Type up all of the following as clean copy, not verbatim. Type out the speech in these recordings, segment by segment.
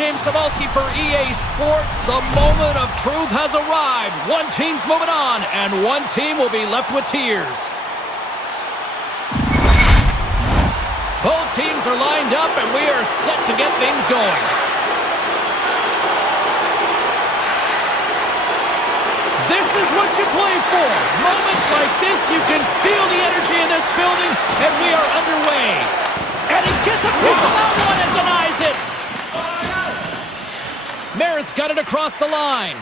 James Cybulski for EA Sports. The moment of truth has arrived. One team's moving on, and one team will be left with tears. Both teams are lined up, and we are set to get things going. This is what you play for. Moments like this, you can feel the energy in this building, and we are underway. And he gets a piece of that one and denies it. Merritt's got it across the line.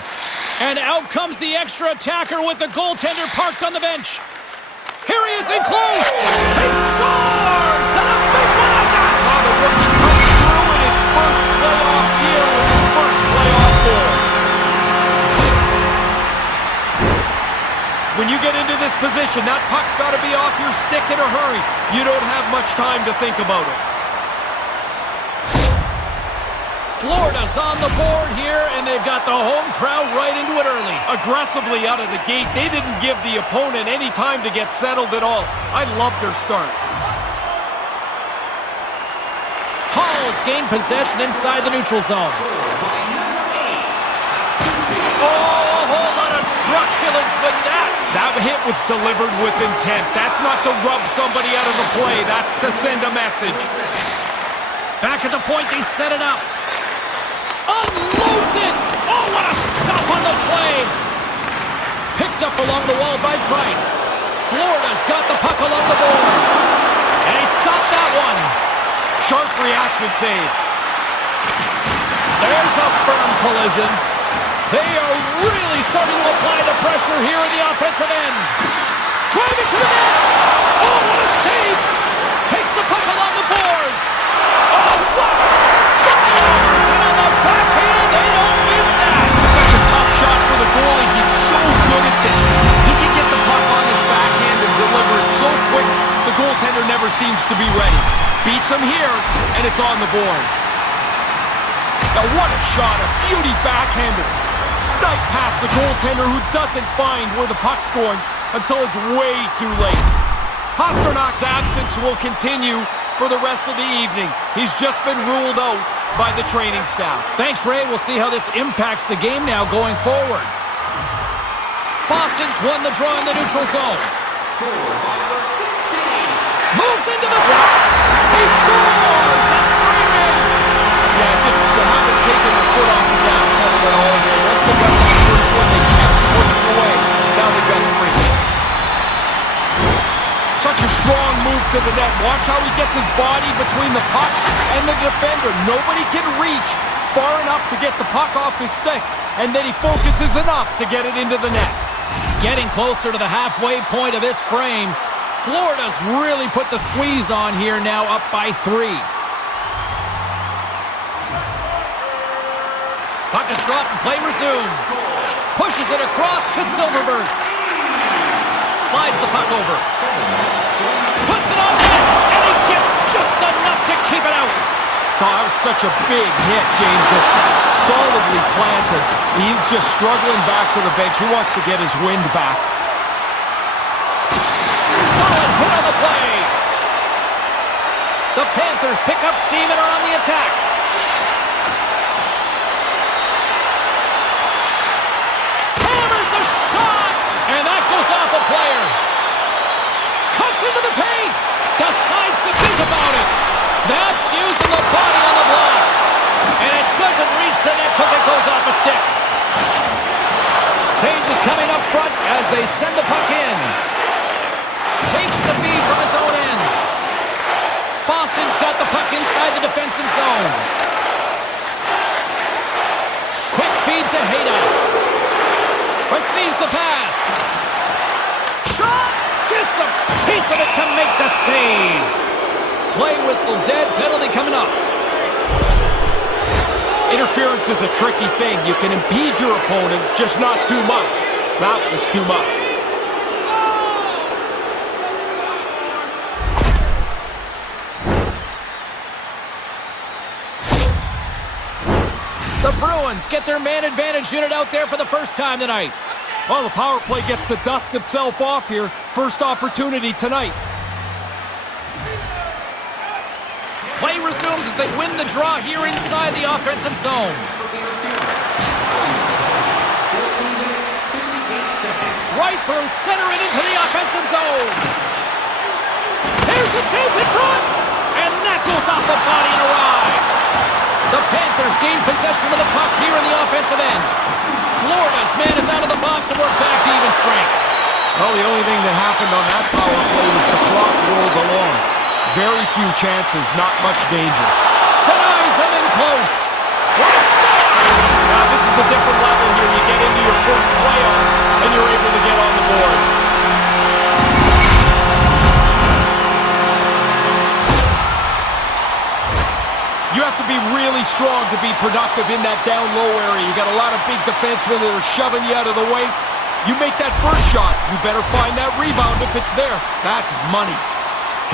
And out comes the extra attacker with the goaltender parked on the bench. Here he is in close. He scores! And a big one on that! Now the rookie comes through in his first playoff year with his first playoff goal. When you get into this position, that puck's got to be off your stick in a hurry. You don't have much time to think about it. Florida's on the board here, and they've got the home crowd right into it early. Aggressively out of the gate, they didn't give the opponent any time to get settled at all. I love their start. Hall's gained possession inside the neutral zone. Oh, a whole lot of truculence with that. That hit was delivered with intent. That's not to rub somebody out of the play. That's to send a message. Back at the point, they set it up. Unloads it! Oh, what a stop on the play! Picked up along the wall by Price. Florida's got the puck along the boards. And he stopped that one. Sharp reaction save. There's a firm collision. They are really starting to apply the pressure here in the offensive end. Driving to the net! Oh, what a save! Takes the puck along the boards. Oh, what? Scores! And on the backhand, they don't miss that. Such a tough shot for the goalie. He's so good at this. He can get the puck on his backhand and deliver it so quick, the goaltender never seems to be ready. Beats him here, and it's on the board. Now what a shot, a beauty backhander. Snipe past the goaltender who doesn't find where the puck's going until it's way too late. Pasternak's absence will continue for the rest of the evening. He's just been ruled out by the training staff. Thanks, Ray. We'll see how this impacts the game now going forward. Boston's won the draw in the neutral zone. Moves into the slot. He scores! That's 3, Ray. Yeah, just they haven't taken their foot off the gas pedal at all here. Once they got that first one, they kept pushing away. Now they got 3. Such a strong move to the net. Watch how he gets his body between the puck and the defender. Nobody can reach far enough to get the puck off his stick, and then he focuses enough to get it into the net. Getting closer to the halfway point of this frame. Florida's really put the squeeze on here now, up by 3. Puck is dropped and play resumes. Pushes it across to Silverberg. Slides the puck over. Puts it on net, and he gets just enough to keep it out. Oh, that was such a big hit, James, that solidly planted. He's just struggling back to the bench. He wants to get his wind back. Solid hit on the play. The Panthers pick up steam and are on the attack. Hammers the shot, and that goes off a player. Cuts into the paint. Decides to think about it. That's using the body on the block. And it doesn't reach the net because it goes off a stick. Change is coming up front as they send the puck in. Takes the feed from his own end. Boston's got the puck inside the defensive zone. Quick feed to Hayda. Receives the pass. Shot! Gets a piece of it to make the save. Play whistle dead, penalty coming up. Interference is a tricky thing. You can impede your opponent, just not too much. That was too much. The Bruins get their man advantage unit out there for the first time tonight. Well, the power play gets to dust itself off here. First opportunity tonight. Play resumes as they win the draw here inside the offensive zone. Right through center and into the offensive zone. Here's a chance in front. And that goes off the body and awry. The Panthers gain possession of the puck here in the offensive end. Florida's man is out of the box and we're back to even strength. Well, the only thing that happened on that power play was the clock rolled along. Very few chances, not much danger. Denies him in close. Now, this is a different level here. You get into your first playoff, and you're able to get on the board. You have to be really strong to be productive in that down-low area. You got a lot of big defensemen that are shoving you out of the way. You make that first shot, you better find that rebound if it's there. That's money.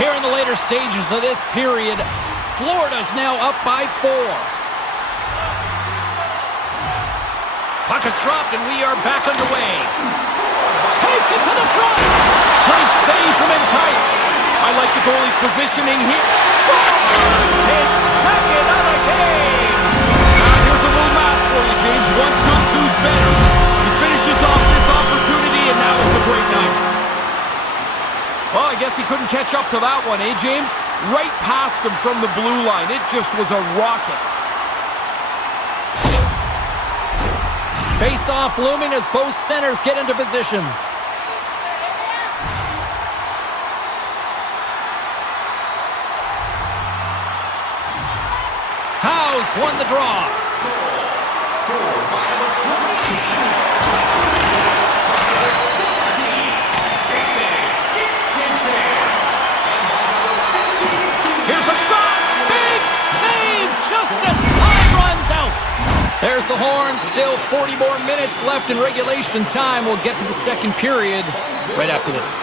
Here in the later stages of this period, Florida's now up by 4. Puck is dropped and we are back underway. Takes it to the front. Great save from Entire. I like the goalie's positioning here. His second of the game. Now here's a little math for you, James. One's good, two's better. He finishes off this opportunity, and now it's a great night. Well, I guess he couldn't catch up to that one, eh, James? Right past him from the blue line. It just was a rocket. Face-off looming as both centers get into position. House won the draw. Here's a shot. Big save just as time runs out. There's the horn. Still 40 more minutes left in regulation time. We'll get to the second period right after this.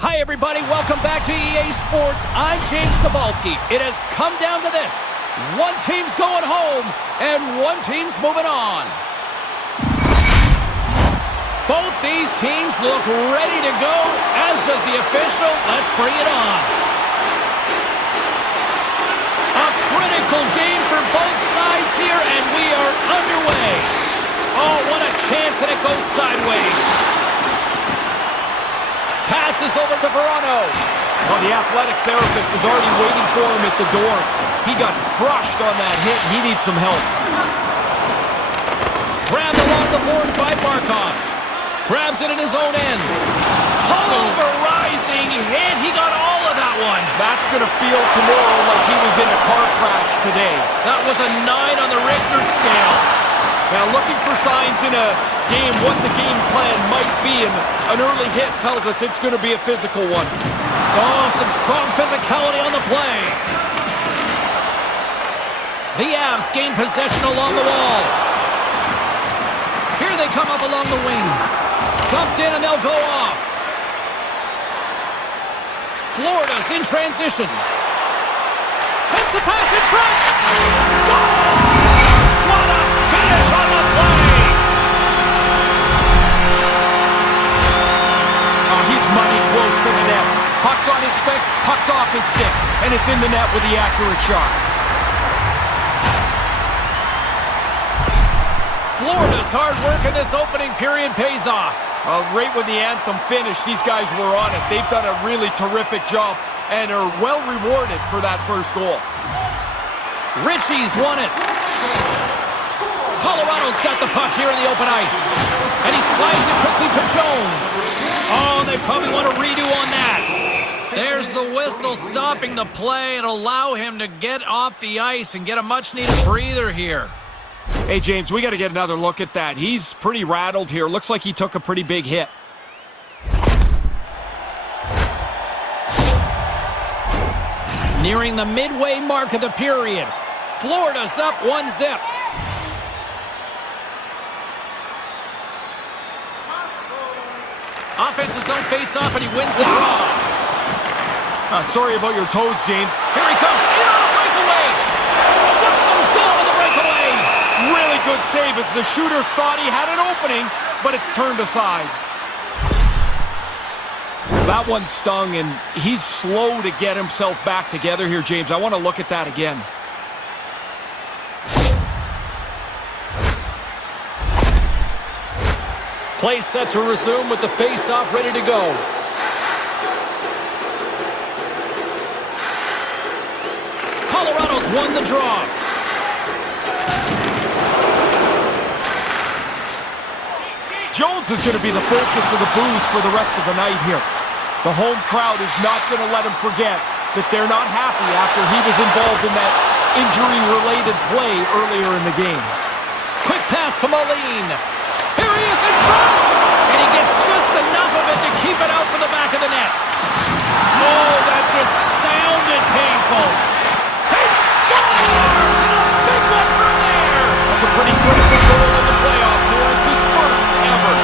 Hi, everybody. Welcome back to EA Sports. I'm James Cybulski. It has come down to this. One team's going home, and one team's moving on. Both these teams look ready to go, as does the official. Let's bring it on. A critical game for both sides here, and we are underway. Oh, what a chance, and it goes sideways. Passes over to Verano. Well, the athletic therapist is already waiting for him at the door. He got crushed on that hit. He needs some help. Grabbed along the board by Barkov. Grabs it in his own end. Pulverizing hit. He got all of that one. That's going to feel tomorrow like he was in a car crash today. That was a 9 on the Richter scale. Now looking for signs in a game what the game plan might be, and an early hit tells us it's going to be a physical one. Oh, some strong physicality on the play. The Avs gain possession along the wall. Here they come up along the wing. Dumped in and they'll go off. Florida's in transition. Sends the pass in front. Scores! What a finish on the play! Oh, he's money close to the net. Puck's on his stick, puck's off his stick, and it's in the net with the accurate shot. Florida's hard work in this opening period pays off. Right when the anthem finished, these guys were on it. They've done a really terrific job and are well rewarded for that first goal. Ritchie's won it. Colorado's got the puck here in the open ice. And he slides it quickly to Jones. Oh, they probably want a redo on that. There's the whistle stopping the play and allow him to get off the ice and get a much-needed breather here. Hey, James, we got to get another look at that. He's pretty rattled here. Looks like he took a pretty big hit. Nearing the midway mark of the period. Florida's up 1-0. Offense's own face-off, and he wins the draw. Sorry about your toes, James. Here he comes. In on a breakaway. Shuts him down on the breakaway. Really good save as the shooter thought he had an opening, but it's turned aside. That one stung, and he's slow to get himself back together here, James. I want to look at that again. Play set to resume with the face-off ready to go. Colorado's won the draw. Jones is going to be the focus of the booze for the rest of the night here. The home crowd is not going to let him forget that they're not happy after he was involved in that injury-related play earlier in the game. Quick pass to Moline. Here he is in front! And he gets just enough of it to keep it out for the back of the net. Oh, that just sounded painful. He scores! And a big one from there! That's a pretty critical goal in the playoffs here. It's his first ever.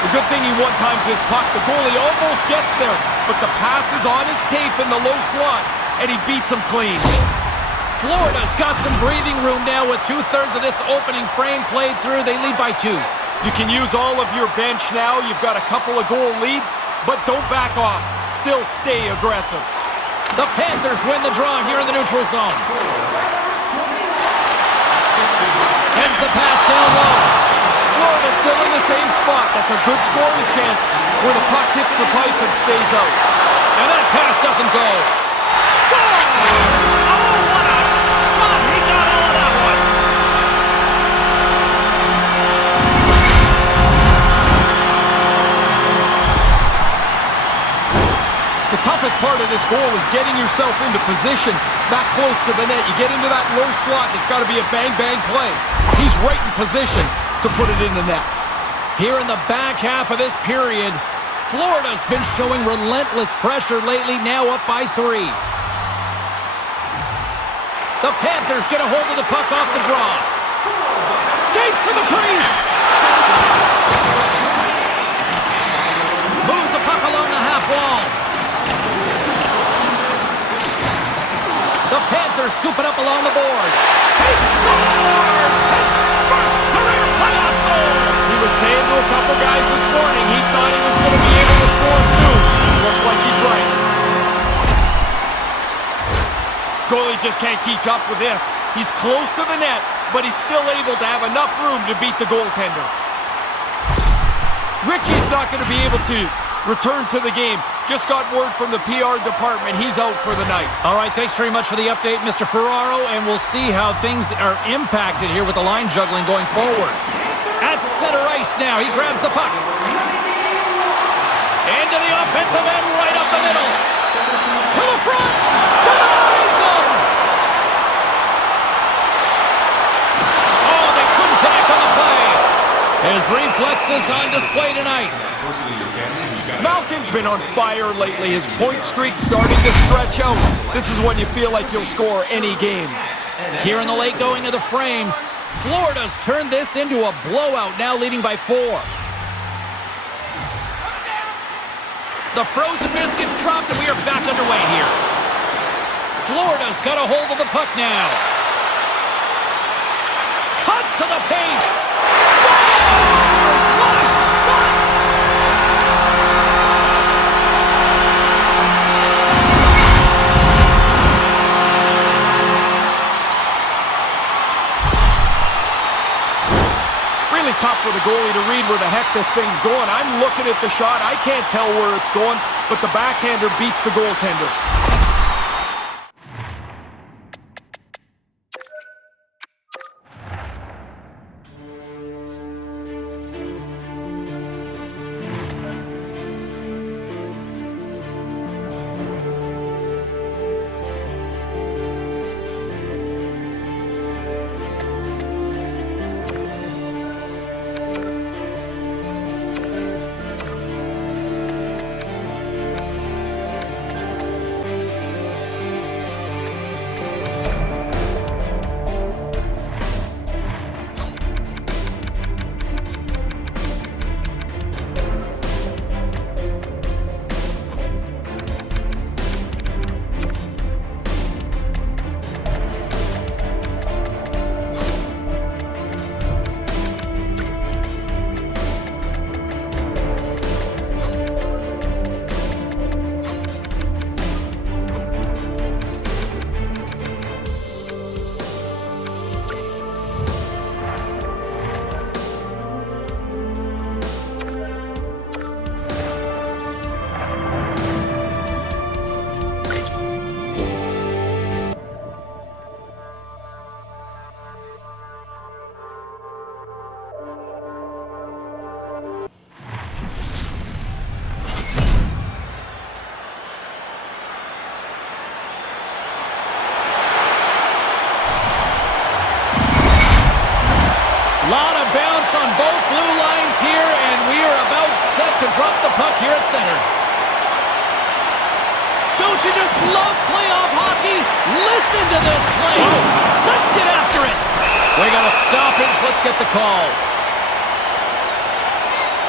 The good thing he one-times his puck. The goalie almost gets there, but the pass is on his tape in the low slot, and he beats him clean. Florida's got some breathing room now with 2/3 of this opening frame played through. They lead by 2. You can use all of your bench now. You've got a couple of goal lead, but don't back off. Still stay aggressive. The Panthers win the draw here in the neutral zone. Sends the pass down low. Florida's still in the same spot. That's a good scoring chance where the puck hits the pipe and stays out. And that pass doesn't go. Scores! Oh, what a shot! He got all of that one. The toughest part of this goal is getting yourself into position that close to the net. You get into that low slot, and it's got to be a bang-bang play. He's right in position to put it in the net. Here in the back half of this period, Florida's been showing relentless pressure lately, now up by 3. The Panthers get a hold of the puck off the draw. Skates to the crease. Moves the puck along the half wall. The Panthers scoop it up along the boards. He scores! His first career playoff goal! He was saying to a couple guys this morning he thought he was going to be able to score soon. Looks like he's right. Goalie just can't keep up with this. He's close to the net, but he's still able to have enough room to beat the goaltender. Ritchie's not going to be able to return to the game Just got word from the PR department. He's out for the night. All right, thanks very much for the update, Mr. Ferraro, and we'll see how things are impacted here with the line juggling going forward. At center ice now, he grabs the puck. Into the offensive end, right up the middle. To the front, denies him! Oh, they couldn't connect on the play. His reflexes on display tonight. Malkin's been on fire lately. His point streak's starting to stretch out. This is when you feel like you'll score any game. Here in the late going of the frame, Florida's turned this into a blowout, now leading by 4. The frozen biscuits dropped, and we are back underway here. Florida's got a hold of the puck now. Cuts to the paint. Scores! What a shot! Really tough for the goalie to read where the heck this thing's going. I'm looking at the shot. I can't tell where it's going, but the backhander beats the goaltender. Lot of bounce on both blue lines here, and we are about set to drop the puck here at center. Don't you just love playoff hockey? Listen to this place. Let's get after it. We got a stoppage. Let's get the call.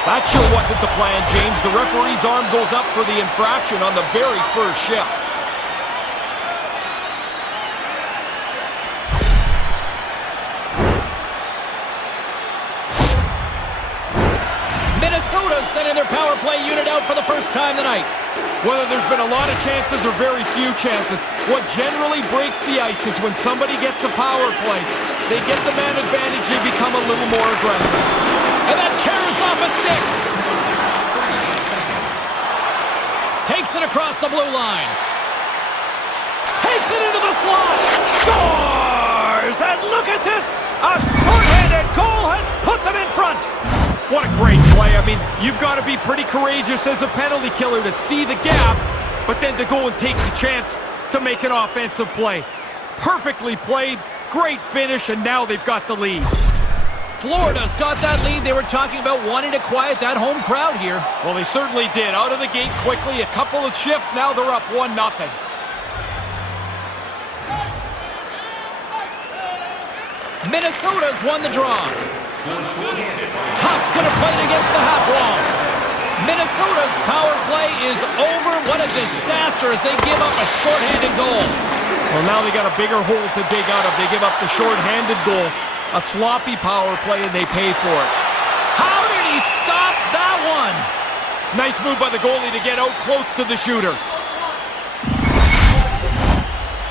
That sure wasn't the plan, James. The referee's arm goes up for the infraction on the very first shift. Minnesota's sending their power play unit out for the first time tonight. Whether there's been a lot of chances or very few chances, what generally breaks the ice is when somebody gets a power play. They get the man advantage, they become a little more aggressive. And that carries off a stick. Takes it across the blue line. Takes it into the slot. Scores! And look at this! A shorthanded goal has put them in front. What a great play. I mean, you've got to be pretty courageous as a penalty killer to see the gap, but then to go and take the chance to make an offensive play. Perfectly played, great finish, and now they've got the lead. Florida's got that lead. They were talking about wanting to quiet that home crowd here. Well, they certainly did. Out of the gate quickly, a couple of shifts, now they're up 1-0. Minnesota's won the draw. Tuck's going to play it against the half wall. Minnesota's power play is over. What a disaster as they give up a shorthanded goal. Well, now they got a bigger hole to dig out of. They give up the shorthanded goal. A sloppy power play, and they pay for it. How did he stop that one? Nice move by the goalie to get out close to the shooter.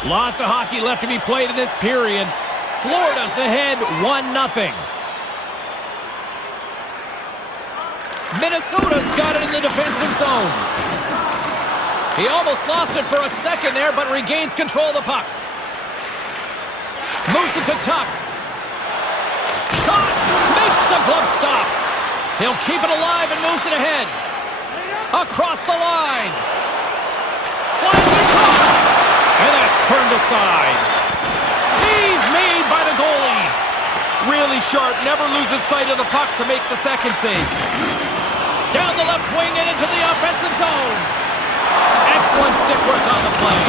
Lots of hockey left to be played in this period. Florida's ahead 1-0. Minnesota's got it in the defensive zone. He almost lost it for a second there, but regains control of the puck. Moves it to Tuch. Shot! Makes the glove stop. He'll keep it alive and moves it ahead. Across the line. Slides it across. And that's turned aside. Save made by the goalie. Really sharp. Never loses sight of the puck to make the second save. Down the left wing and into the offensive zone. Excellent stick work on the play.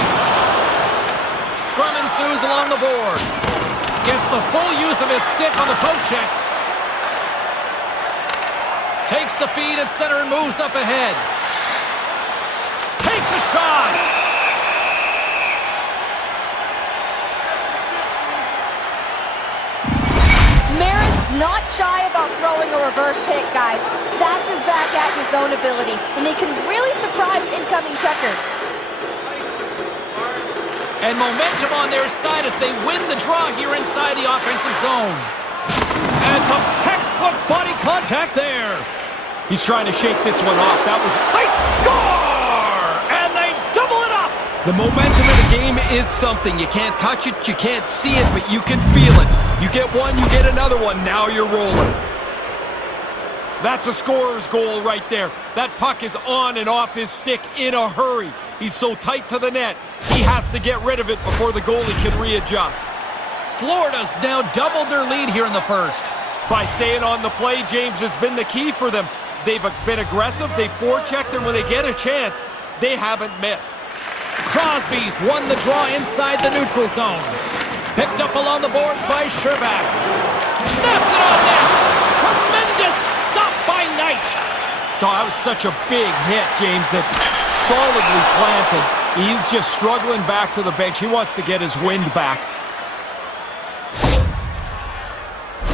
Scrum ensues along the boards. Gets the full use of his stick on the poke check. Takes the feed at center and moves up ahead. Takes a shot. Marin's not shy about throwing a reverse hit, guys. That's his back at his own ability, and they can really surprise incoming checkers. And momentum on their side as they win the draw here inside the offensive zone. And some textbook body contact there. He's trying to shake this one off. They score! And they double it up! The momentum of the game is something. You can't touch it, you can't see it, but you can feel it. You get one, you get another one. Now you're rolling. That's a scorer's goal right there. That puck is on and off his stick in a hurry. He's so tight to the net, he has to get rid of it before the goalie can readjust. Florida's now doubled their lead here in the first. By staying on the play, James, has been the key for them. They've been aggressive, they've forechecked, and when they get a chance, they haven't missed. Crosby's won the draw inside the neutral zone. Picked up along the boards by Sherbak. Snaps it on net. Tremendous stop by Knight. Oh, that was such a big hit, James, that solidly planted. He's just struggling back to the bench. He wants to get his wind back.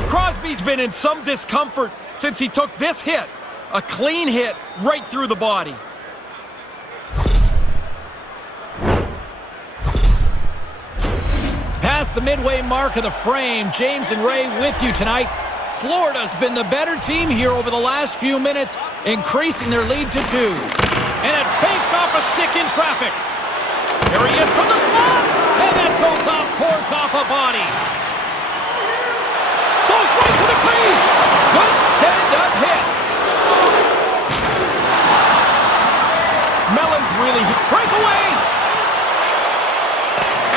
Crosby's been in some discomfort since he took this hit. A clean hit right through the body. Past the midway mark of the frame, James and Ray with you tonight. Florida's been the better team here over the last few minutes, increasing their lead to 2. And it banks off a stick in traffic. Here he is from the slot, and that goes off course off a body. Goes right to the crease. Good stand-up hit. Mellon's really... Breakaway.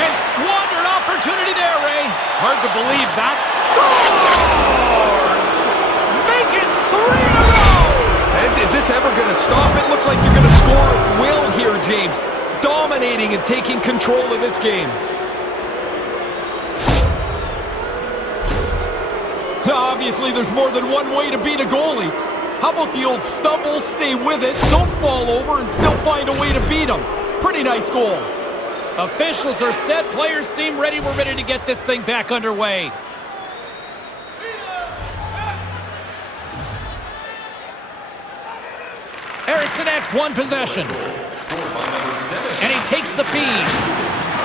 And squandered opportunity there, Ray. Hard to believe that. Scores! Make it 3 in a row! And is this ever going to stop? It looks like you're going to score at will here, James. Dominating and taking control of this game. Obviously, there's more than one way to beat a goalie. How about the old stumble, stay with it, don't fall over, and still find a way to beat them? Pretty nice goal. Officials are set. Players seem ready. We're ready to get this thing back underway. Eriksson X, one possession. And he takes the feed.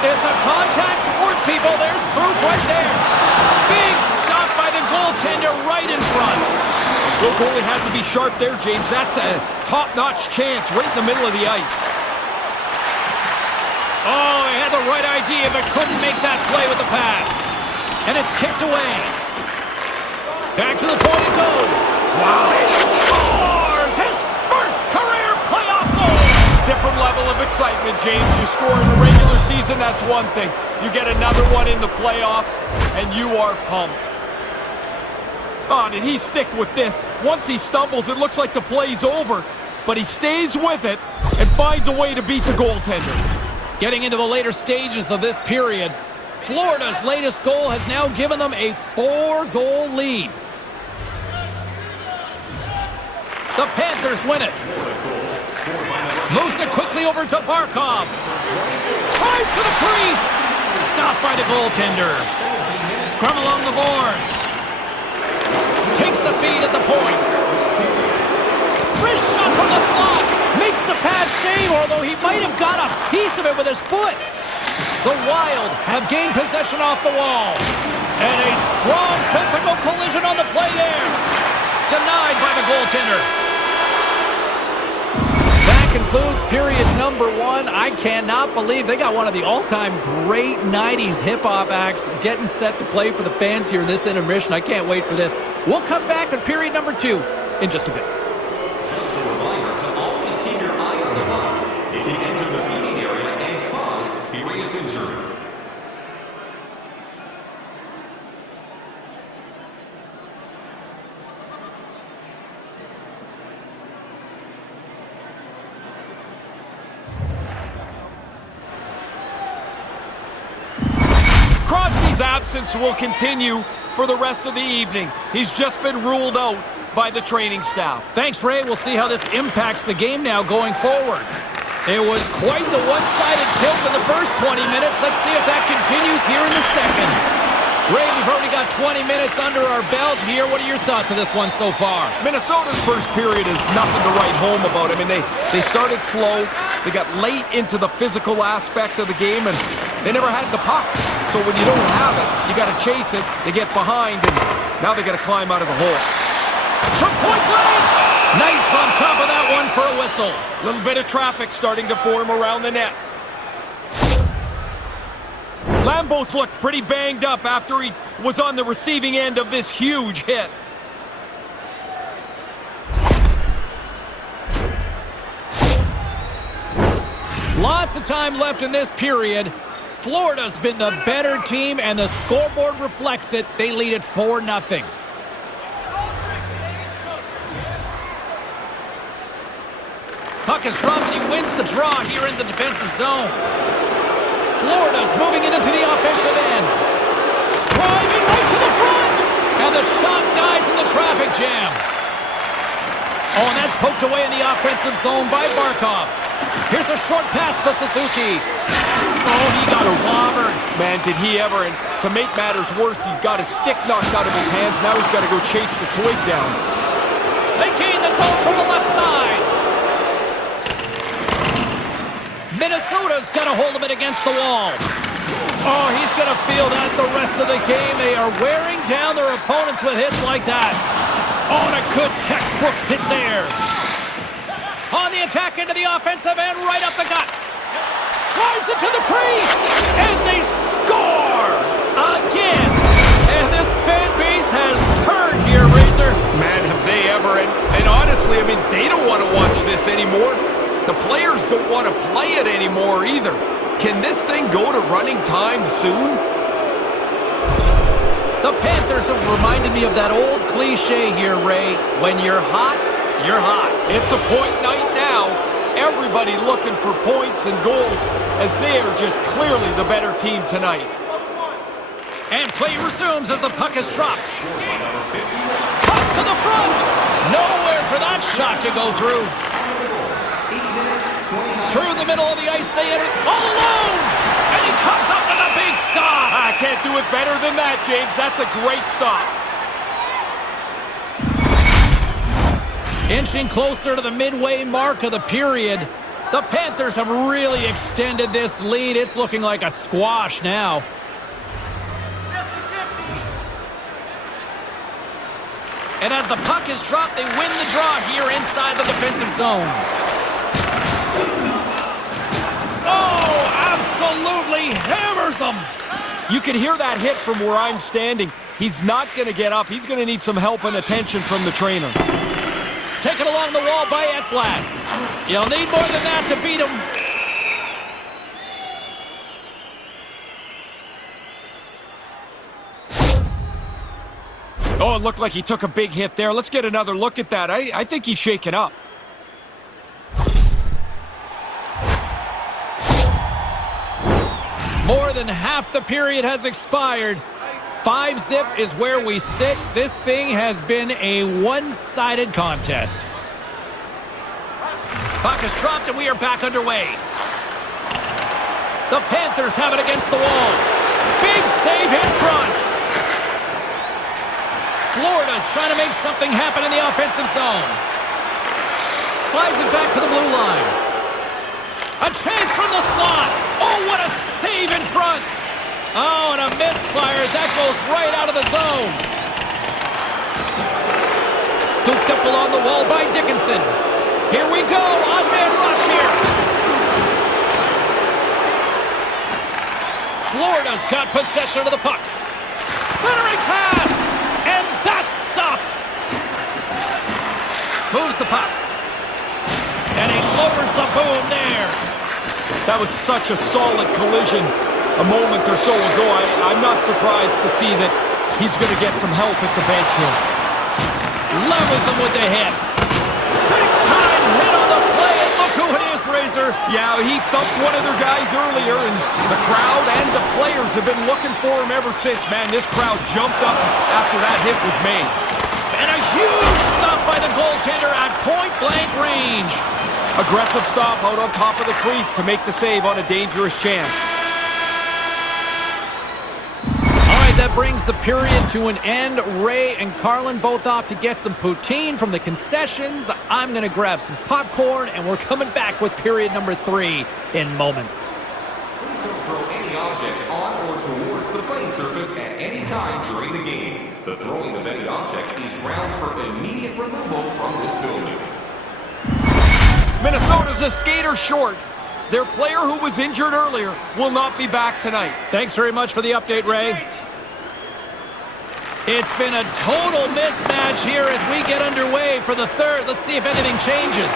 It's a contact sport, people. There's proof right there. Big stop by the goaltender right in front. The goalie had to be sharp there, James. That's a top-notch chance right in the middle of the ice. Oh, he had the right idea, but couldn't make that play with the pass. And it's kicked away. Back to the point it goes. Wow. He scores his first career playoff goal. Different level of excitement, James. You score in the regular season, that's one thing. You get another one in the playoffs, and you are pumped. Oh, did he stick with this? Once he stumbles, it looks like the play's over, but he stays with it and finds a way to beat the goaltender. Getting into the later stages of this period, Florida's latest goal has now given them a 4-goal lead. The Panthers win it. Moves it quickly over to Barkov. Tries to the crease. Stopped by the goaltender. Scrum along the boards. Takes the feed at the point. Wrist shot from the slot. Makes the pad save, although he might have got a piece of it with his foot. The Wild have gained possession off the wall. And a strong physical collision on the play there. Denied by the goaltender. Back and concludes period number 1. I cannot believe they got one of the all-time great 90s hip-hop acts getting set to play for the fans here in this intermission. I can't wait for this. We'll come back with period number 2 in just a bit. Just a reminder to always keep your eye on the puck. It can enter the seating area and cause serious injury. Crosby's absence will continue for the rest of the evening. He's just been ruled out by the training staff. Thanks, Ray. We'll see how this impacts the game now going forward. It was quite the one-sided tilt in the first 20 minutes. Let's see if that continues here in the second. Ray, we've already got 20 minutes under our belt here. What are your thoughts of this one so far? Minnesota's first period is nothing to write home about. I mean, they started slow. They got late into the physical aspect of the game, and they never had the puck. So when you don't have it, you got to chase it. They get behind, and now they got to climb out of the hole. From point blank! Knights on top of that one for a whistle. A little bit of traffic starting to form around the net. Lambos looked pretty banged up after he was on the receiving end of this huge hit. Lots of time left in this period. Florida's been the better team, and the scoreboard reflects it. They lead it 4-0. Puck is dropped, and he wins the draw here in the defensive zone. Florida's moving it into the offensive end. Driving right to the front, and the shot dies in the traffic jam. Oh, and that's poked away in the offensive zone by Barkov. Here's a short pass to Suzuki. Oh, he got clobbered. Man, did he ever. And to make matters worse, he's got his stick knocked out of his hands. Now he's got to go chase the twig down. They gain the zone from the left side. Minnesota's got a hold of it against the wall. Oh, he's going to feel that the rest of the game. They are wearing down their opponents with hits like that. Oh, and a good textbook hit there. On the attack into the offensive end, right up the gut. Drives it to the crease, and they score again. And this fan base has turned here, Razor. Man, have they ever. And honestly, I mean, they don't want to watch this anymore. The players don't want to play it anymore either. Can this thing go to running time soon? The Panthers have reminded me of that old cliche here, Ray. When you're hot, you're hot. It's a point night now. Everybody looking for points and goals as they are just clearly the better team tonight. And play resumes as the puck is dropped. Cuts to the front. Nowhere for that shot to go through. Through the middle of the ice, they enter all alone. And he comes up with a big stop. I can't do it better than that, James. That's a great stop. Inching closer to the midway mark of the period. The Panthers have really extended this lead. It's looking like a squash now. And as the puck is dropped, they win the draw here inside the defensive zone. Oh, absolutely hammers them. You can hear that hit from where I'm standing. He's not going to get up. He's going to need some help and attention from the trainer. Taken along the wall by Ekblad. You'll need more than that to beat him. Oh, it looked like he took a big hit there. Let's get another look at that. I think he's shaken up. More than half the period has expired. 5-zip is where we sit. This thing has been a one-sided contest. Puck is dropped and we are back underway. The Panthers have it against the wall. Big save in front. Florida's trying to make something happen in the offensive zone. Slides it back to the blue line. A chance from the slot. Oh, what a save in front. Oh, and a misfire as that goes right out of the zone. Scooped up along the wall by Dickinson. Here we go, a man rush here. Florida's got possession of the puck. Centering pass, and that's stopped. Moves the puck. And he lowers the boom there. That was such a solid collision a moment or so ago. I'm not surprised to see that he's going to get some help at the bench here. Levels him with the hit. Big time hit on the play, and look who it is, Razor. Yeah, he thumped one of their guys earlier, and the crowd and the players have been looking for him ever since. Man, this crowd jumped up after that hit was made. And a huge stop by the goaltender at point-blank range. Aggressive stop out on top of the crease to make the save on a dangerous chance. All right, that brings the period to an end. Ray and Carlin both off to get some poutine from the concessions. I'm going to grab some popcorn, and we're coming back with period number 3 in moments. Please don't throw any objects on or towards the playing surface at any time during the game. The throwing of any object is grounds for immediate removal from this building. Minnesota's a skater short. Their player who was injured earlier will not be back tonight. Thanks very much for the update, Ray. It's been a total mismatch here as we get underway for the third. Let's see if anything changes.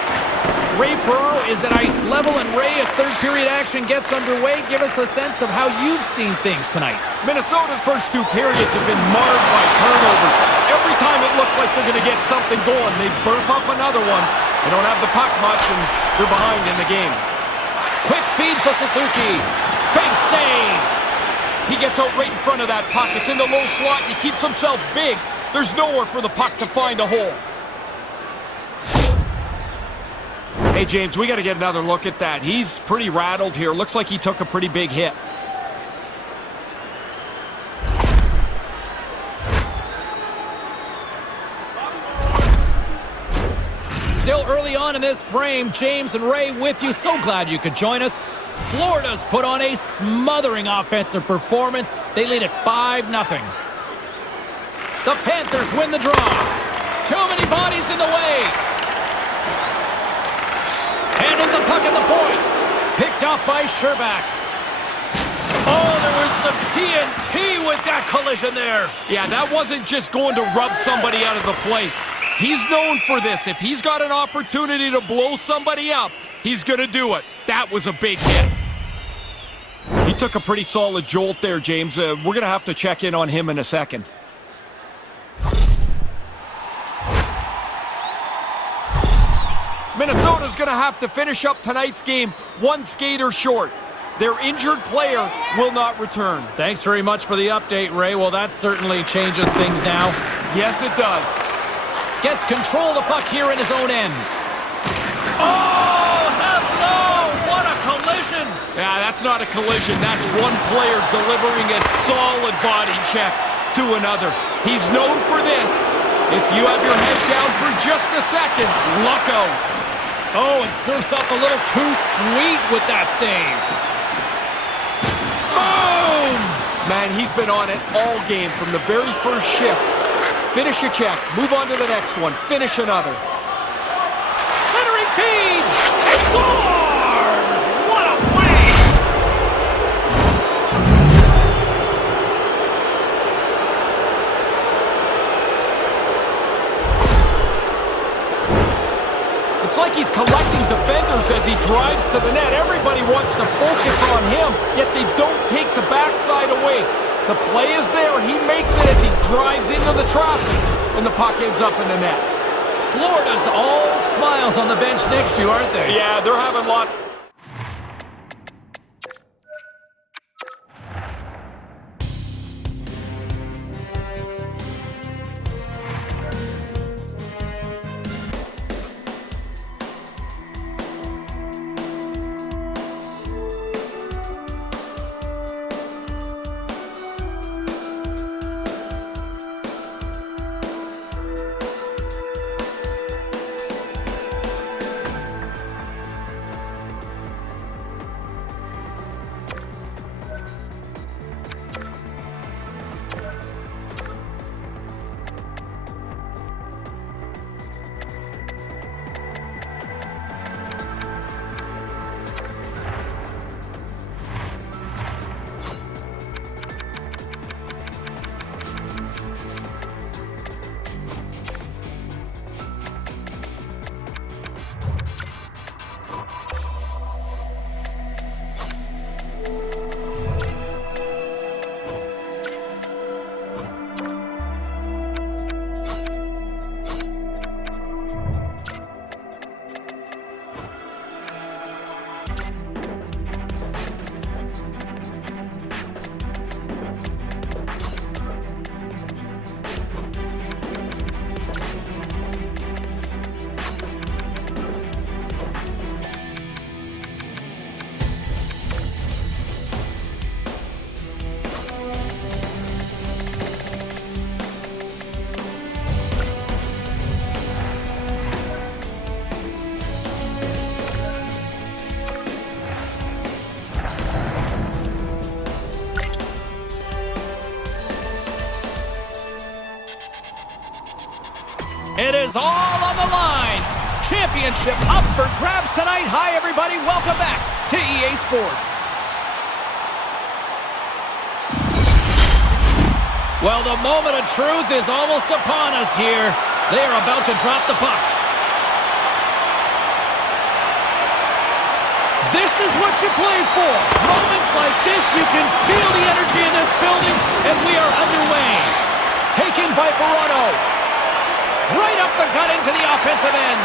Ray Ferraro is at ice level, and Ray, as third period action gets underway, give us a sense of how you've seen things tonight. Minnesota's first 2 periods have been marred by turnovers. Every time it looks like they're going to get something going, they burp up another one. They don't have the puck much, and they're behind in the game. Quick feed to Suzuki. Big save. He gets out right in front of that puck. It's in the low slot, and he keeps himself big. There's nowhere for the puck to find a hole. Hey, James, we got to get another look at that. He's pretty rattled here. Looks like he took a pretty big hit. Still early on in this frame, James and Ray with you. So glad you could join us. Florida's put on a smothering offensive performance. They lead at 5-0. The Panthers win the draw. Too many bodies in the way. Handles the puck at the point. Picked off by Sherbak. Oh, there was some TNT with that collision there. Yeah, that wasn't just going to rub somebody out of the play. He's known for this. If he's got an opportunity to blow somebody up, he's going to do it. That was a big hit. He took a pretty solid jolt there, James. We're going to have to check in on him in a second. Minnesota's going to have to finish up tonight's game 1 skater short. Their injured player will not return. Thanks very much for the update, Ray. Well, that certainly changes things now. Yes, it does. Gets control of the puck here in his own end. Oh, hello! What a collision! Yeah, that's not a collision. That's one player delivering a solid body check to another. He's known for this. If you have your head down for just a second, look out. Oh, and surfs up a little too sweet with that save. Boom! Man, he's been on it all game from the very first shift. Finish a check, move on to the next one, finish another. Centering feed! Scores! What a play! It's like he's collecting defenders as he drives to the net. Everybody wants to focus on him, yet they don't take the backside away. The play is there. He makes it as he drives into the traffic, and the puck ends up in the net. Florida's all smiles on the bench next to you, aren't they? Yeah, they're having a lot. It is all on the line. Championship up for grabs tonight. Hi, everybody. Welcome back to EA Sports. Well, the moment of truth is almost upon us here. They are about to drop the puck. This is what you play for. Moments like this, you can feel the energy in this building, and we are underway. Taken by Verano. Right up the gut into the offensive end.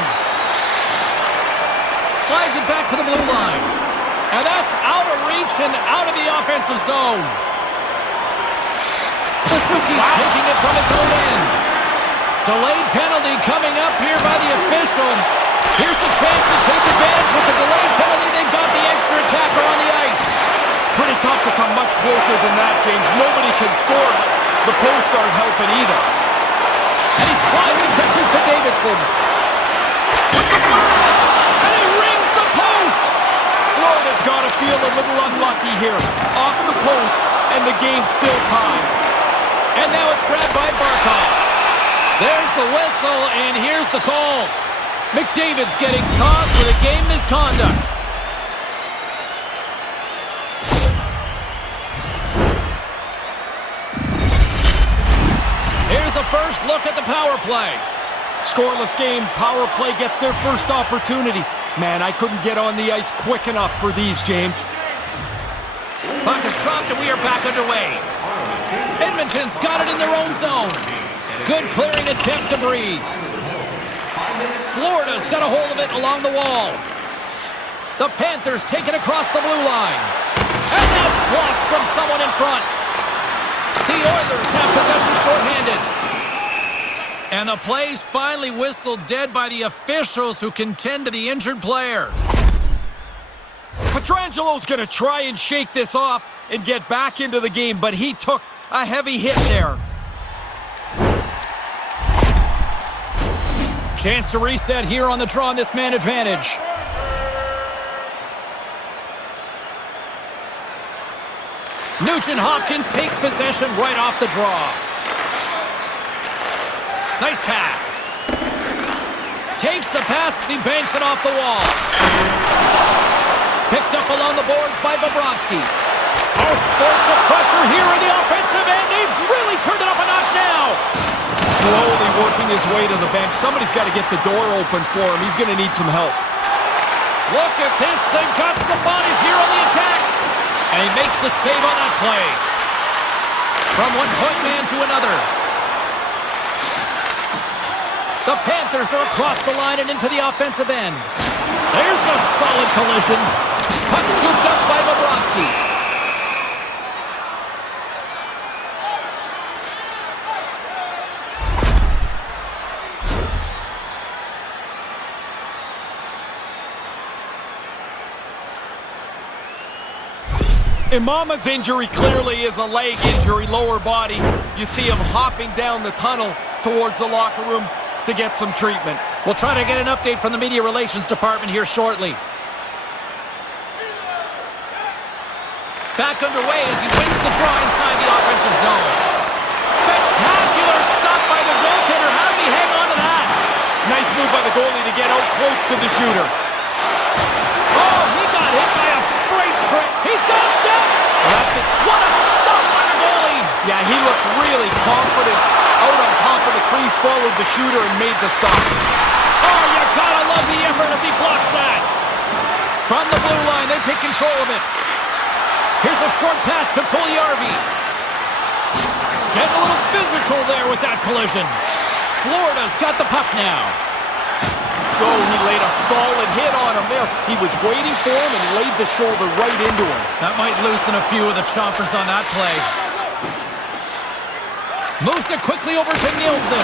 Slides it back to the blue line. And that's out of reach and out of the offensive zone. Suzuki's taking it from his own end. Delayed penalty coming up here by the official. Here's a chance to take advantage with the delayed penalty. They've got the extra attacker on the ice. Pretty tough to come much closer than that, James. Nobody can score, but the posts aren't helping either. And he slides it quickly to Davidson. With the blast! And he rings the post! Florida's got to feel a little unlucky here. Off the post, and the game's still tied. And now it's grabbed by Barkov. There's the whistle, and here's the call. McDavid's getting tossed for the game misconduct. Here's a first look at the power play. Scoreless game, power play gets their first opportunity. Man, I couldn't get on the ice quick enough for these, James. Puck is dropped, and we are back underway. Edmonton's got it in their own zone. Good clearing attempt to breathe. Florida's got a hold of it along the wall. The Panthers take it across the blue line. And that's blocked from someone in front. The Oilers have possession shorthanded. And the play's finally whistled dead by the officials who can tend to the injured player. Petrangelo's going to try and shake this off and get back into the game, but he took a heavy hit there. Chance to reset here on the draw on this man advantage. Nugent-Hopkins takes possession right off the draw. Nice pass. Takes the pass as he banks it off the wall. Picked up along the boards by Bobrovsky. All sorts of pressure here in the offensive end. They've really turned it up a notch now. Slowly working his way to the bench. Somebody's got to get the door open for him. He's going to need some help. Look at this. They've got some bodies here on the attack. And he makes the save on that play. From one point man to another. The Panthers are across the line and into the offensive end. There's a solid collision. Puck scooped up by Bobrovsky. Imama's injury clearly is a leg injury, lower body. You see him hopping down the tunnel towards the locker room to get some treatment. We'll try to get an update from the media relations department here shortly. Back underway as he wins the draw inside the offensive zone. Spectacular stop by the goaltender. How did he hang on to that? Nice move by the goalie to get out close to the shooter. Oh, he got hit by a freight train. He's got a step. What a stop by the goalie. Yeah, he looked really confident out on top of the crease, followed the shooter and made the stop. Oh, you gotta love the effort as he blocks that. From the blue line, they take control of it. Here's a short pass to Puljujarvi. Getting a little physical there with that collision. Florida's got the puck now. Oh, he laid a solid hit on him there. He was waiting for him and laid the shoulder right into him. That might loosen a few of the chompers on that play. Moves it quickly over to Nielsen.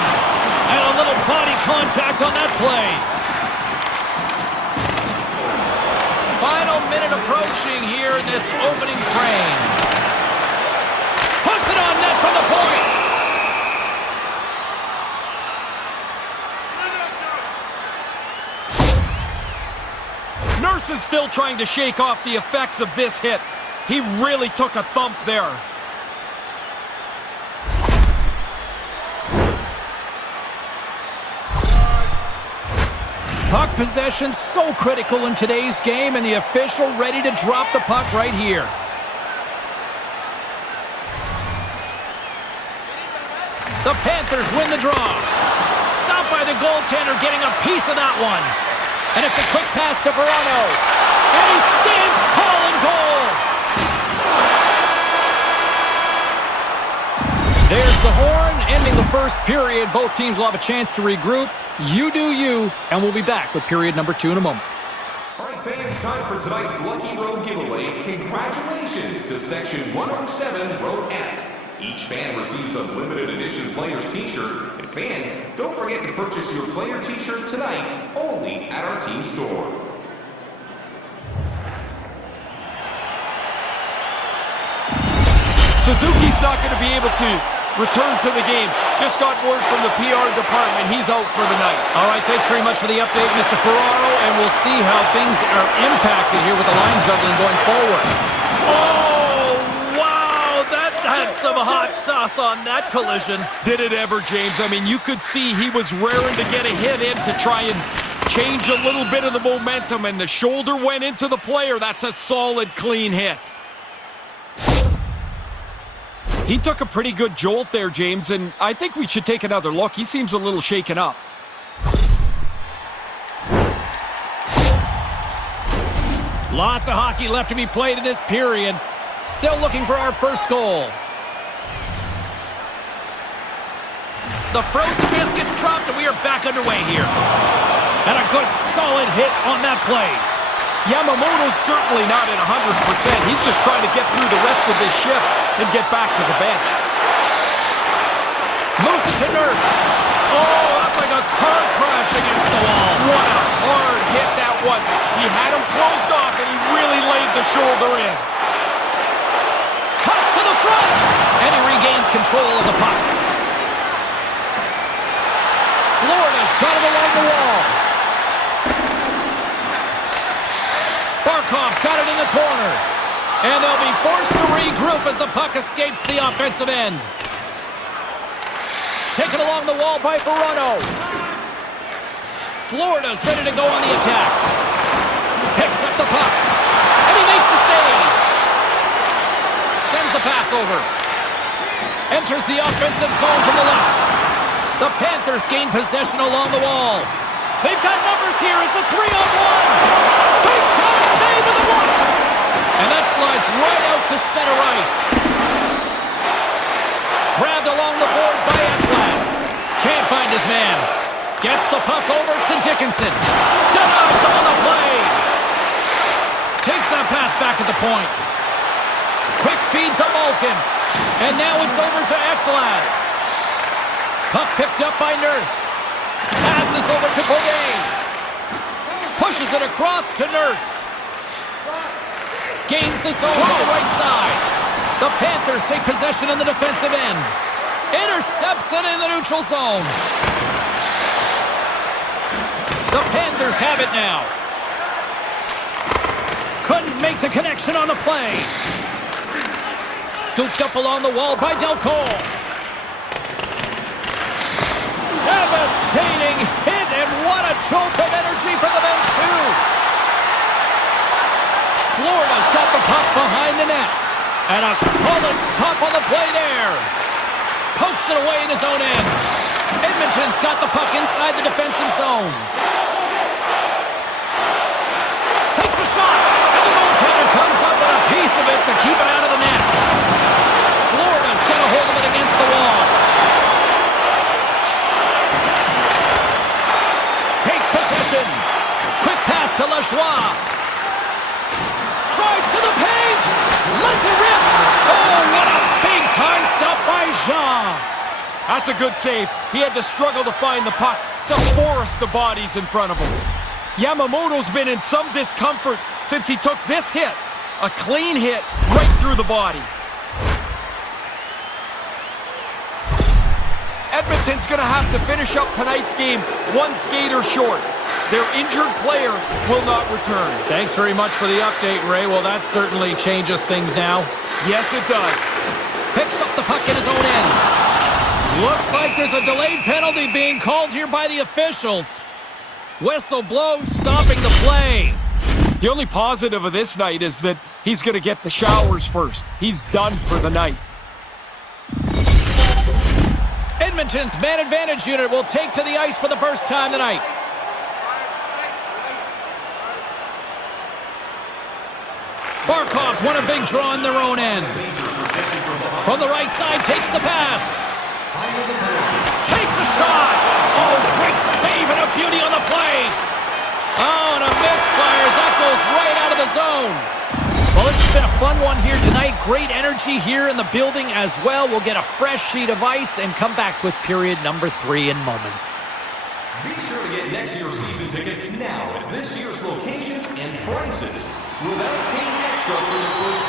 And a little body contact on that play. Final minute approaching here in this opening frame. Puts it on net from the point. Nurse is still trying to shake off the effects of this hit. He really took a thump there. Puck possession so critical in today's game, and the official ready to drop the puck right here. The Panthers win the draw. Stopped by the goaltender, getting a piece of that one. And it's a quick pass to Verano. And he stands tall in goal. There's the horn, ending the first period. Both teams will have a chance to regroup. You do you, and we'll be back with period number 2 in a moment. All right, fans, time for tonight's Lucky Row giveaway. Congratulations to Section 107, Row F. Each fan receives a limited edition player's t-shirt. And fans, don't forget to purchase your player t-shirt tonight only at our team store. Suzuki's not going to be able to return to the game. Just got word from the PR department. He's out for the night. All right, thanks very much for the update, Mr. Ferraro, and we'll see how things are impacted here with the line juggling going forward. Oh, wow, that had some hot sauce on that collision. Did it ever, James? I mean, you could see he was raring to get a hit in to try and change a little bit of the momentum, and the shoulder went into the player. That's a solid, clean hit. He took a pretty good jolt there, James, and I think we should take another look. He seems a little shaken up. Lots of hockey left to be played in this period. Still looking for our first goal. The frozen biscuits dropped, and we are back underway here. And a good solid hit on that play. Yamamoto's certainly not at 100%. He's just trying to get through the rest of this shift and get back to the bench. Moves it to Nurse. Oh, up like a car crash against the wall. What a hard hit that was. He had him closed off, and he really laid the shoulder in. Cuts to the front, and he regains control of the puck. Florida's got him along the wall. Barkov's got it in the corner. And they'll be forced to regroup as the puck escapes the offensive end. Taken along the wall by Verano. Florida's ready to go on the attack. Picks up the puck. And he makes the save. Sends the pass over. Enters the offensive zone from the left. The Panthers gain possession along the wall. They've got numbers here. It's a 3-on-1. Big time save in the block. And that slides right out to center ice. Grabbed along the board by Ekblad. Can't find his man. Gets the puck over to Dickinson. Denies him on the play. Takes that pass back at the point. Quick feed to Malkin. And now it's over to Ekblad. Puck picked up by Nurse. Passes over to Bourdain. Pushes it across to Nurse. Gains the zone on the right side. The Panthers take possession in the defensive end. Intercepts it in the neutral zone. The Panthers have it now. Couldn't make the connection on the play. Scooped up along the wall by Del Cole. Devastating hit, and what a jolt of energy for the bench, too. Florida's got the puck behind the net. And a solid stop on the play there. Pokes it away in his own end. Edmonton's got the puck inside the defensive zone. Takes a shot, and the goaltender comes up with a piece of it to keep it out of the net. Florida's got a hold of it against the wall. Takes possession. Quick pass to Lajoie. Drives to the paint. Lets it rip. Oh, what a big-time stop by Jean. That's a good save. He had to struggle to find the puck. It's a forest of bodies in front of him. Yamamoto's been in some discomfort since he took this hit. A clean hit right through the body. Edmonton's going to have to finish up tonight's game one skater short. Their injured player will not return. Thanks very much for the update, Ray. Well, that certainly changes things now. Yes, it does. Picks up the puck in his own end. Looks like there's a delayed penalty being called here by the officials. Whistle blown, stopping the play. The only positive of this night is that he's going to get the showers first. He's done for the night. Edmonton's man advantage unit will take to the ice for the first time tonight. Barkov's won a big draw in their own end. From the right side, takes the pass. Takes a shot. Oh, great save and a beauty on the play. Oh, and a misfire as that goes right out of the zone. Well, this has been a fun one here tonight. Great energy here in the building as well. We'll get a fresh sheet of ice and come back with period number 3 in moments. Be sure to get next year's season tickets now at this year's location and prices without paying extra for the first.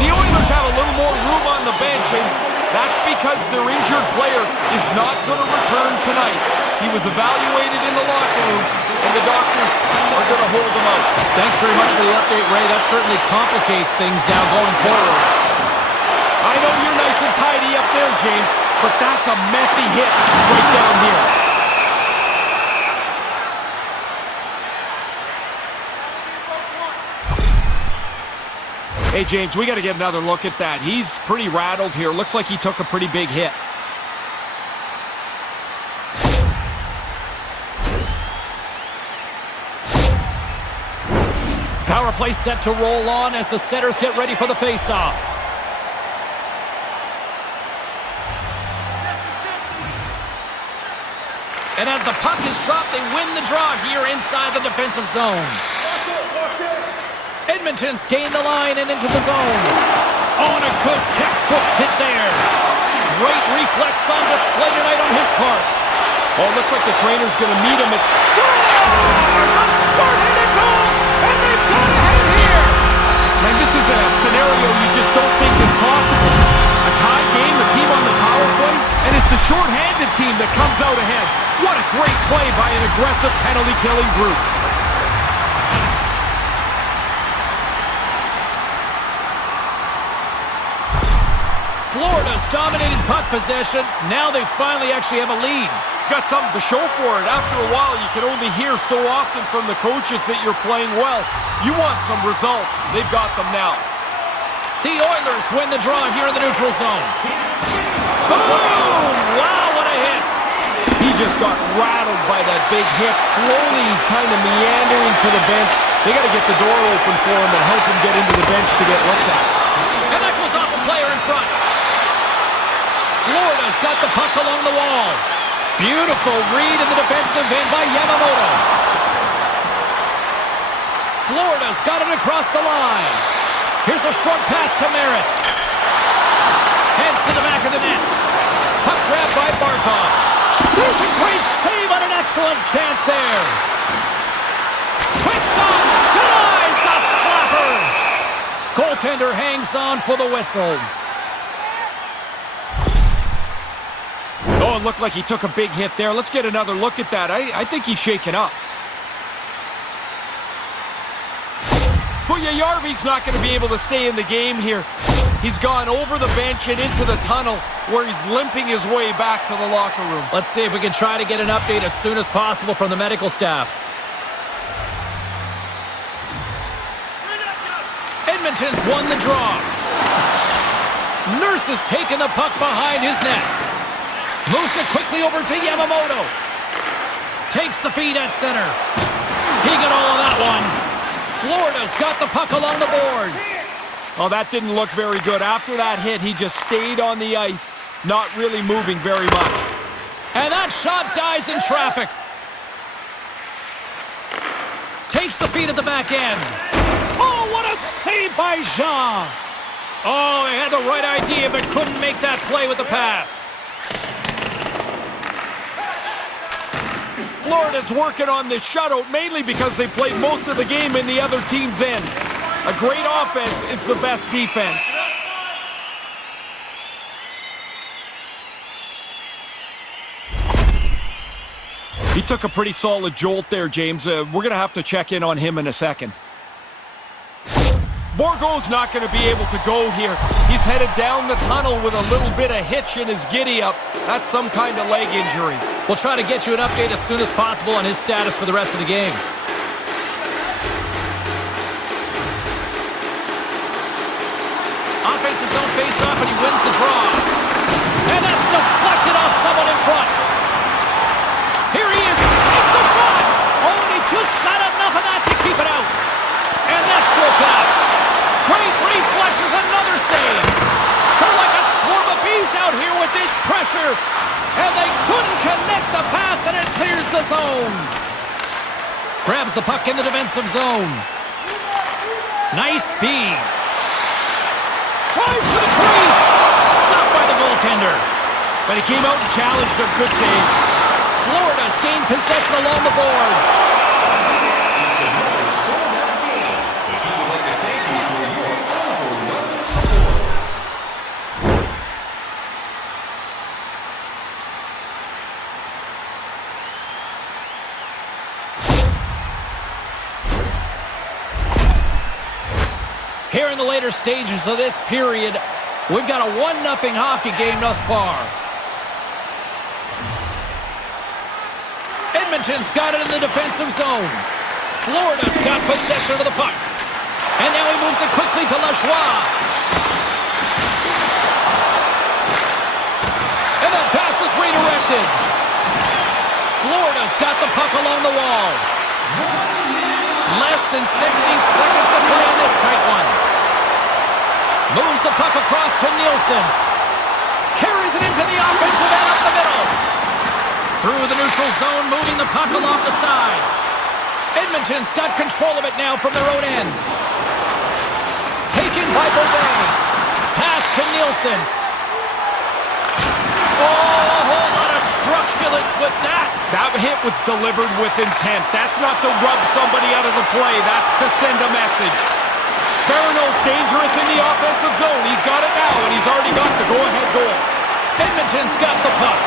The Oilers have a little more room on the bench, and that's because their injured player is not going to return tonight. He was evaluated in the locker room, and the doctors are going to hold him out. Thanks very much for the update, Ray. That certainly complicates things now going forward. I know you're nice and tidy up there, James, but that's a messy hit right down here. Hey, James, we got to get another look at that. He's pretty rattled here. Looks like he took a pretty big hit. Power play set to roll on as the setters get ready for the faceoff. And as the puck is dropped, they win the draw here inside the defensive zone. Edmonton's gained the line and into the zone. Oh, and a good textbook hit there. Great reflex on display tonight on his part. Oh, looks like the trainer's going to meet him at... There's a short-handed goal, and they've got ahead here. Man, this is a scenario you just don't think is possible. A tie game, a team on the power play, and it's a short-handed team that comes out ahead. What a great play by an aggressive penalty-killing group. Florida's dominated puck possession. Now they finally actually have a lead. Got something to show for it. After a while, you can only hear so often from the coaches that you're playing well. You want some results. They've got them now. The Oilers win the draw here in the neutral zone. Boom! Wow, what a hit. He just got rattled by that big hit. Slowly, he's kind of meandering to the bench. They got to get the door open for him and help him get into the bench to get looked at. And that goes off a player in front. Florida's got the puck along the wall. Beautiful read in the defensive end by Yamamoto. Florida's got it across the line. Here's a short pass to Merritt. Heads to the back of the net. Puck grabbed by Barkov. There's a great save on an excellent chance there. Quick shot. Denies the slapper. Goaltender hangs on for the whistle. Oh, it looked like he took a big hit there. Let's get another look at that. I think he's shaken up. Puljujarvi's not going to be able to stay in the game here. He's gone over the bench and into the tunnel where he's limping his way back to the locker room. Let's see if we can try to get an update as soon as possible from the medical staff. Edmonton's won the draw. Nurse has taken the puck behind his net. Moves it quickly over to Yamamoto. Takes the feed at center. He got all of that one. Florida's got the puck along the boards. Oh, that didn't look very good. After that hit, he just stayed on the ice, not really moving very much. And that shot dies in traffic. Takes the feed at the back end. Oh, what a save by Jean. Oh, he had the right idea, but couldn't make that play with the pass. Florida's working on this shutout mainly because they played most of the game in the other team's end. A great offense is the best defense. He took a pretty solid jolt there, James. We're going to have to check in on him in a second. Bourgault's not going to be able to go here. He's headed down the tunnel with a little bit of hitch in his giddy-up. That's some kind of leg injury. We'll try to get you an update as soon as possible on his status for the rest of the game. Offense his own face-off, and he wins the draw. And that's deflected off someone in front. Here he is, takes the shot. Oh, and he just got enough of that to keep it out. And that's broke out. Great reflexes, another save. They're like a swarm of bees out here with this pressure. And they couldn't connect the pass, and it clears the zone. Grabs the puck in the defensive zone. Nice feed. Drives to the crease. Stopped by the goaltender. But he came out and challenged him. Good save. Florida gained possession along the boards. It's another sold-out game. The team would like to thank you for your overwhelming support. Here in the later stages of this period, we've got a 1-0 hockey game thus far. Edmonton's got it in the defensive zone. Florida's got possession of the puck. And now he moves it quickly to Lajoie. And that pass is redirected. Florida's got the puck along the wall. Less than 60 seconds to play in this tight one. Moves the puck across to Nielsen. Carries it into the offensive end up the middle. Through the neutral zone, moving the puck along the side. Edmonton's got control of it now from their own end. Taken by Beauvais. Pass to Nielsen. Oh, a whole lot of truculence with that. That hit was delivered with intent. That's not to rub somebody out of the play. That's to send a message. Verino's dangerous in the offensive zone. He's got it now, and he's already got the go-ahead goal. Edmonton's got the puck.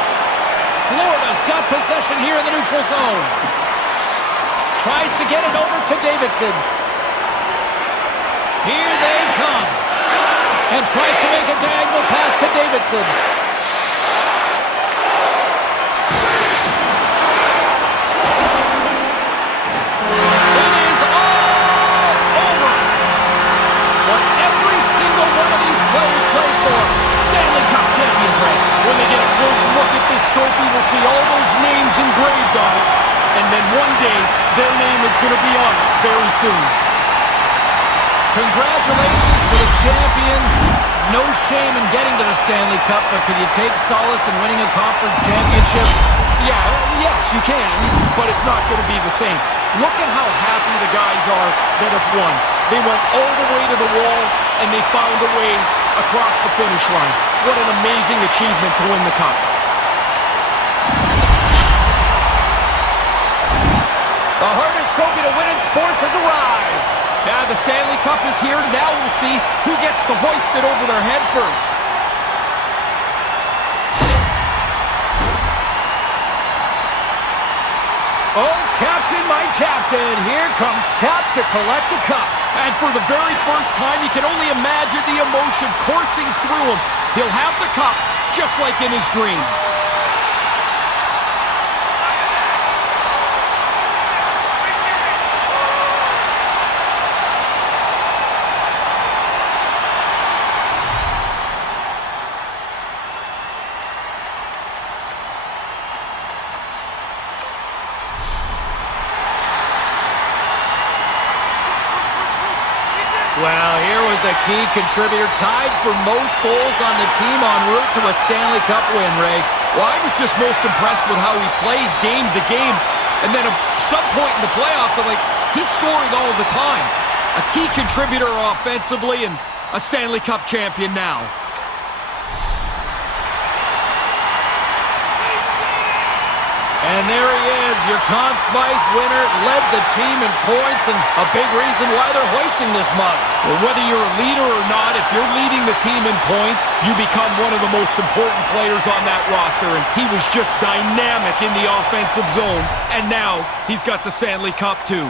Florida's got possession here in the neutral zone. Tries to get it over to Davidson. Here they come. And tries to make a diagonal pass to Davidson. It is all over. What every single one of these players play for. Stanley Cup champions, Ray. When they get a close look at this trophy, we'll see all those names engraved on it. And then one day, their name is going to be on it very soon. Congratulations to the champions. No shame in getting to the Stanley Cup, but could you take solace in winning a conference championship? Yes, you can, but it's not going to be the same. Look at how happy the guys are that have won. They went all the way to the wall, and they found a way across the finish line. What an amazing achievement to win the Cup. The hardest trophy to win in sports has arrived. Now the Stanley Cup is here. Now we'll see who gets to hoist it over their head first. Oh, Captain, my Captain. Here comes Cap to collect the cup. And for the very first time, you can only imagine the emotion coursing through him. He'll have the cup just like in his dreams. Well, here was a key contributor, tied for most goals on the team en route to a Stanley Cup win, Ray. Well, I was just most impressed with how he played game to game. And then at some point in the playoffs, I'm like, he's scoring all the time. A key contributor offensively and a Stanley Cup champion now. And there he is, your Conn Smythe winner, led the team in points, and a big reason why they're hoisting this mug. Well, whether you're a leader or not, if you're leading the team in points, you become one of the most important players on that roster, and he was just dynamic in the offensive zone, and now he's got the Stanley Cup too.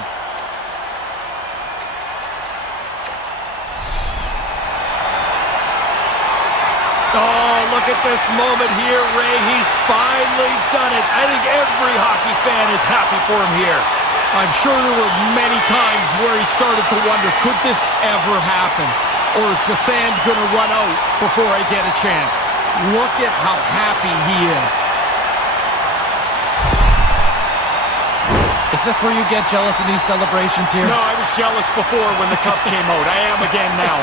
Oh, look at this moment here, Ray. He's finally done it. I think every hockey fan is happy for him here. I'm sure there were many times where he started to wonder, could this ever happen? Or is the sand going to run out before I get a chance? Look at how happy he is. Is this where you get jealous in these celebrations here? No, I was jealous before when the cup came out. I am again now.